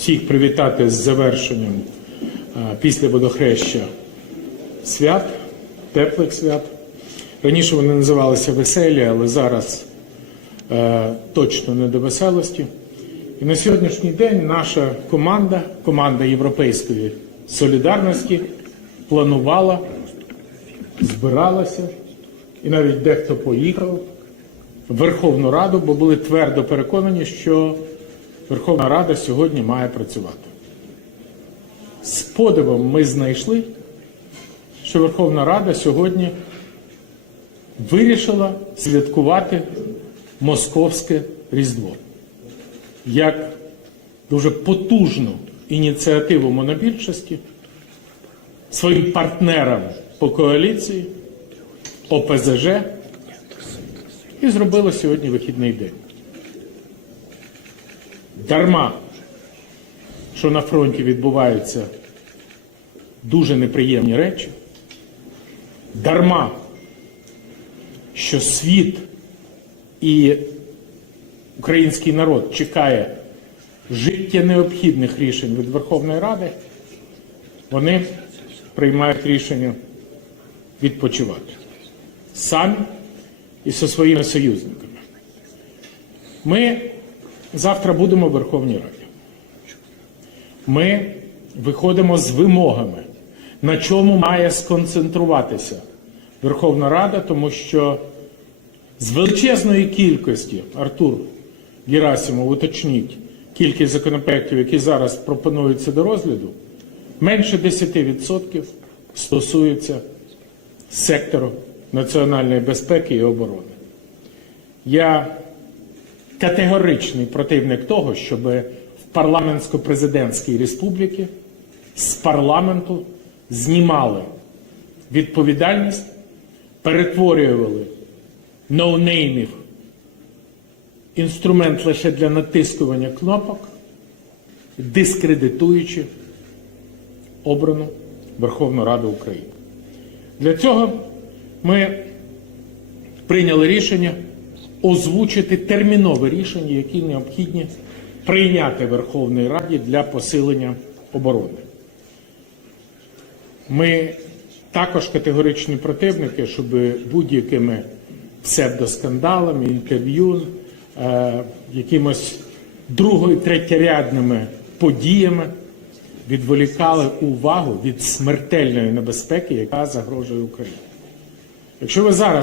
всіх привітати з завершенням е, після водохреща свят, теплих свят. Раніше вони називалися веселі, але зараз е, точно не до веселості. І на сьогоднішній день наша команда, команда Європейської солідарності, планувала, збиралася, і навіть дехто поїхав в Верховну Раду, бо були твердо переконані, що Верховна Рада сьогодні має працювати. З подивом ми знайшли, що Верховна Рада сьогодні вирішила святкувати Московське Різдво як дуже потужну ініціативу монобільшості своїм партнерам по коаліції ОПЗЖ і зробили сьогодні вихідний день. Дарма, що на фронті відбуваються дуже неприємні речі, дарма, що світ і український народ чекає життя необхідних рішень від Верховної Ради, вони приймають рішення відпочивати. Самі і зі своїми союзниками. Ми завтра будемо в Верховній Раді. Ми виходимо з вимогами, на чому має сконцентруватися Верховна Рада, тому що з величезної кількості Артур Герасимов, уточніть кількість законопроєктів, які зараз пропонуються до розгляду, менше 10% стосуються сектору національної безпеки і оборони. Я категоричний противник того, щоб в парламентсько-президентській республіці з парламенту знімали відповідальність, перетворювали ноунеймів інструмент лише для натискування кнопок, дискредитуючи обрану Верховну Раду України. Для цього ми прийняли рішення озвучити термінове рішення, які необхідні прийняти Верховній Раді для посилення оборони. Ми також категоричні противники, щоб будь-якими псевдоскандалами, інтерв'ю, е, якимось друго- і третєрядними подіями відволікали увагу від смертельної небезпеки, яка загрожує Україні. Якщо ви зараз